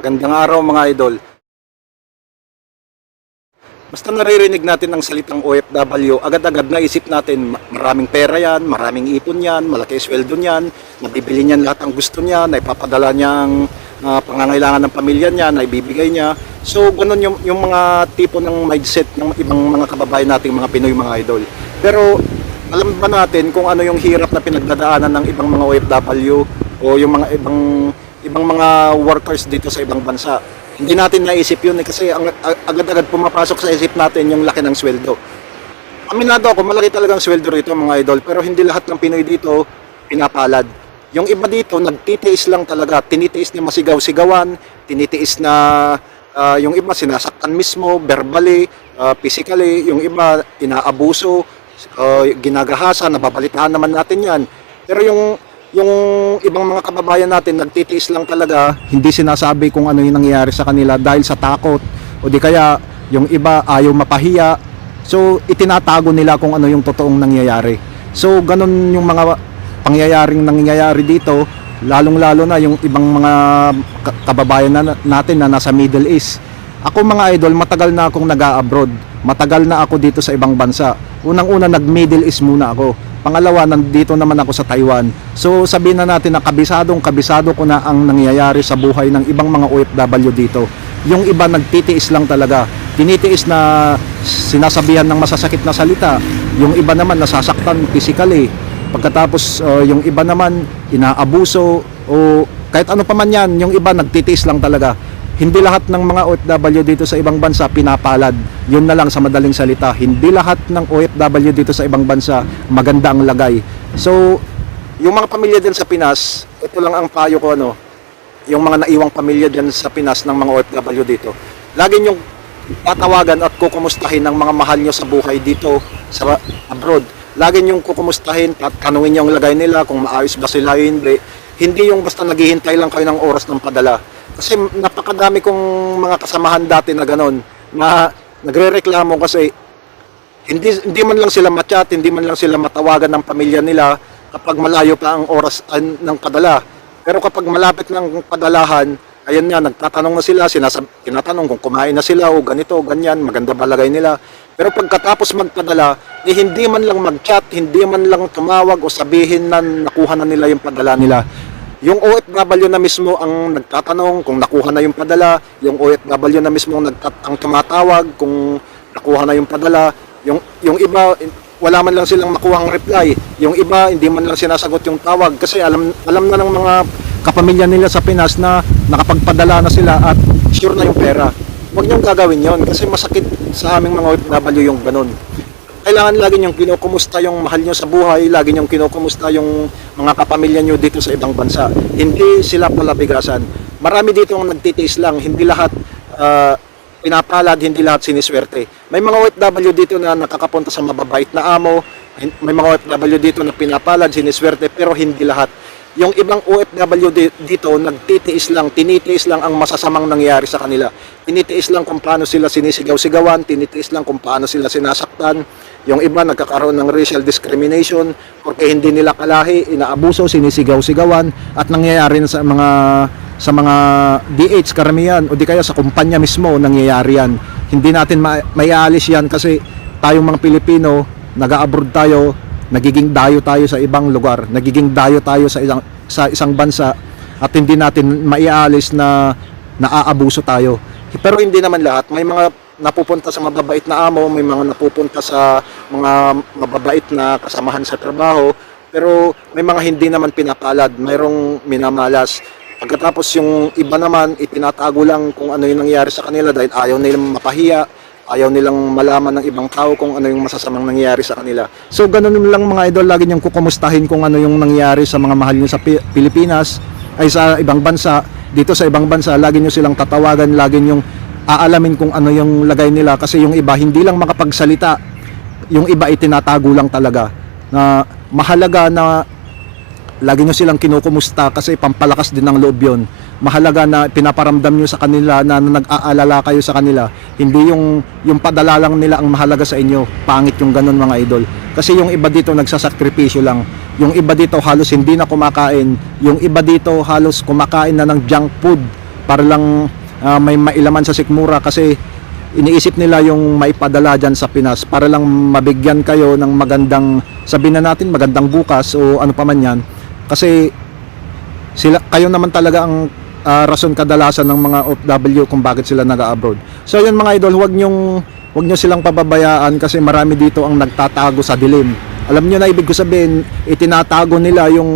Magandang araw mga idol. Basta naririnig natin ang salitang OFW, agad-agad naisip natin ma- maraming pera yan, maraming ipon yan, malaki sweldo niyan, nabibili niyan lahat ang gusto niya, naipapadala niya ang ah, pangangailangan ng pamilya niya, naibibigay niya. So, ganun yung, yung mga tipo ng mindset ng ibang mga kababayan nating mga Pinoy mga idol. Pero, alam ba natin kung ano yung hirap na pinagdadaanan ng ibang mga OFW o yung mga ibang ibang mga workers dito sa ibang bansa? Hindi natin naisip yun eh, kasi agad-agad pumapasok sa isip natin yung laki ng sweldo. Aminado ako, malaki talagang sweldo rito mga idol, pero hindi lahat ng Pinoy dito pinapalad. Yung iba dito, nagtitiis lang talaga, tinitiis na masigaw-sigawan, tinitiis na ah, yung iba sinasaktan mismo, verbally, ah, physically, yung iba inaabuso, ah, ginagahasa, nababalitaan naman natin yan. Pero yung yung ibang mga kababayan natin nagtitiis lang talaga, hindi sinasabi kung ano yung nangyayari sa kanila dahil sa takot o di kaya yung iba ayaw mapahiya. So itinatago nila kung ano yung totoong nangyayari. So ganun yung mga pangyayaring nangyayari dito, lalong-lalo na yung ibang mga ka- kababayan na, natin na nasa Middle East. Ako mga idol, matagal na akong nag-abroad. Matagal na ako dito sa ibang bansa. Unang-una nag-Middle East muna ako. Pangalawa, nandito naman ako sa Taiwan. So sabihin na natin na kabisadong kabisado ko na ang nangyayari sa buhay ng ibang mga OFW dito. Yung iba nagtitiis lang talaga. Tinitiis na sinasabihan ng masasakit na salita. Yung iba naman nasasaktan physically. Pagkatapos uh, yung iba naman inaabuso o kahit ano pa man yan, yung iba nagtitiis lang talaga. Hindi lahat ng mga OFW dito sa ibang bansa pinapalad. Yun na lang sa madaling salita. Hindi lahat ng OFW dito sa ibang bansa maganda ang lagay. So, yung mga pamilya din sa Pinas, ito lang ang payo ko ano, yung mga naiwang pamilya dyan sa Pinas ng mga OFW dito. Lagi yung tatawagan at kukumustahin ng mga mahal nyo sa buhay dito sa abroad. Lagi yung kukumustahin at tanungin nyo ang lagay nila kung maayos ba sila hindi. Hindi yung basta naghihintay lang kayo ng oras ng padala. Kasi napakadami kong mga kasamahan dati na ganon na nagre-reklamo kasi hindi hindi man lang sila machat, hindi man lang sila matawagan ng pamilya nila kapag malayo pa ang oras an- ng padala. Pero kapag malapit ng padalahan, ayan nga, nagtatanong na sila, sinasab tinatanong kung kumain na sila o ganito ganyan, maganda ba lagay nila. Pero pagkatapos magpadala, eh, hindi man lang mag-chat, hindi man lang tumawag o sabihin na nakuha na nila yung padala nila. Yung OFW na mismo ang nagtatanong kung nakuha na yung padala, yung OFW na mismo ang, nagtat- ang tumatawag kung nakuha na yung padala, yung yung iba wala man lang silang makuhang reply. Yung iba hindi man lang sinasagot yung tawag kasi alam alam na ng mga kapamilya nila sa Pinas na nakapagpadala na sila at sure na yung pera. Huwag niyong gagawin yon kasi masakit sa aming mga OFW yung ganun. Kailangan lagi niyong kinukumusta yung mahal niyo sa buhay, lagi niyong kinukumusta yung mga kapamilya niyo dito sa ibang bansa. Hindi sila palabigasan. Marami dito ang nagtitiis lang, hindi lahat ah, pinapalad, hindi lahat siniswerte. May mga OFW dito na nakakapunta sa mababait na amo, may mga OFW dito na pinapalad, siniswerte, pero hindi lahat. Yung ibang OFW di- dito, nagtitiis lang, tinitiis lang ang masasamang nangyayari sa kanila. Tinitiis lang kung paano sila sinisigaw-sigawan, tinitiis lang kung paano sila sinasaktan. Yung iba nagkakaroon ng racial discrimination porque hindi nila kalahi, inaabuso, sinisigaw-sigawan at nangyayari na sa mga sa mga DH karamihan o di kaya sa kumpanya mismo nangyayari yan. Hindi natin ma- maialis yan kasi tayong mga Pilipino, nag-abroad tayo, nagiging dayo tayo sa ibang lugar, nagiging dayo tayo sa isang sa isang bansa at hindi natin maialis na naaabuso tayo. Pero hindi naman lahat, may mga napupunta sa mababait na amo, may mga napupunta sa mga mababait na kasamahan sa trabaho, pero may mga hindi naman pinapalad, mayroong minamalas. Pagkatapos yung iba naman, itinatago lang kung ano yung nangyayari sa kanila dahil ayaw nilang mapahiya, ayaw nilang malaman ng ibang tao kung ano yung masasamang nangyayari sa kanila. So ganun lang mga idol, lagi niyong kukumustahin kung ano yung nangyayari sa mga mahal niyo sa Pi- Pilipinas, ay sa ibang bansa. Dito sa ibang bansa, lagi niyo silang tatawagan, lagi niyong aalamin kung ano yung lagay nila kasi yung iba hindi lang makapagsalita, yung iba itinatago lang talaga na mahalaga na lagi nyo silang kinukumusta kasi pampalakas din ng loob yun. Mahalaga na pinaparamdam nyo sa kanila na, na nag-aalala kayo sa kanila. Hindi yung, yung padala lang nila ang mahalaga sa inyo. Pangit yung ganun mga idol. Kasi yung iba dito nagsasakripisyo lang. Yung iba dito halos hindi na kumakain. Yung iba dito halos kumakain na ng junk food para lang ah, may mailaman sa sikmura kasi iniisip nila yung maipadala dyan sa Pinas para lang mabigyan kayo ng magandang sabihin na natin magandang bukas o ano pa man yan kasi sila kayo naman talaga ang ah, rason kadalasan ng mga OFW kung bakit sila nag-abroad. So yun mga idol, huwag nyong huwag nyo silang pababayaan kasi marami dito ang nagtatago sa dilim. Alam nyo na ibig ko sabihin, itinatago nila yung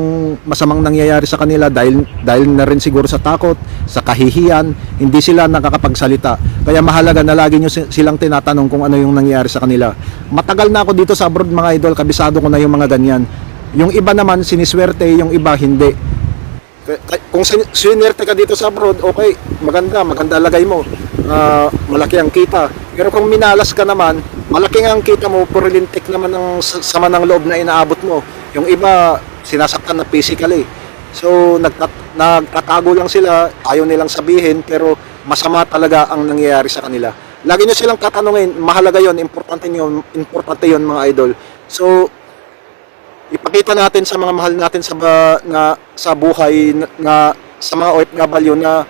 masamang nangyayari sa kanila dahil dahil na rin siguro sa takot, sa kahihiyan, hindi sila nakakapagsalita. Kaya mahalaga na lagi si- silang tinatanong kung ano yung nangyayari sa kanila. Matagal na ako dito sa abroad mga idol, kabisado ko na yung mga ganyan. Yung iba naman siniswerte, yung iba hindi. Kung sin- sinerte ka dito sa abroad, okay, maganda, maganda lagay mo. Ah, malaki ang kita. Pero kung minalas ka naman, malaki ang kita mo, puro lintik naman ang sama ng loob na inaabot mo. Yung iba, sinasaktan na physically. So, nagtat- nagtatago lang sila, ayaw nilang sabihin, pero masama talaga ang nangyayari sa kanila. Lagi nyo silang tatanungin, mahalaga yon importante yun, importante yon mga idol. So, ipakita natin sa mga mahal natin sa ba, na sa buhay na, na sa mga OFW na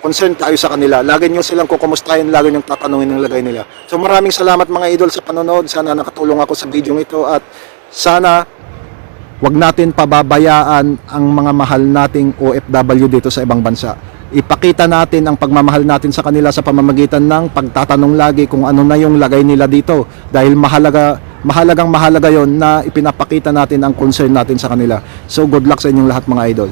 concern tayo sa kanila. Lagi nyo silang kukumustahin, lagi nyo tatanungin ng lagay nila. So maraming salamat mga idol sa panonood. Sana nakatulong ako sa video ito at sana wag natin pababayaan ang mga mahal nating OFW dito sa ibang bansa. Ipakita natin ang pagmamahal natin sa kanila sa pamamagitan ng pagtatanong lagi kung ano na yung lagay nila dito dahil mahalaga mahalagang mahalaga yon na ipinapakita natin ang concern natin sa kanila. So good luck sa inyong lahat mga idol.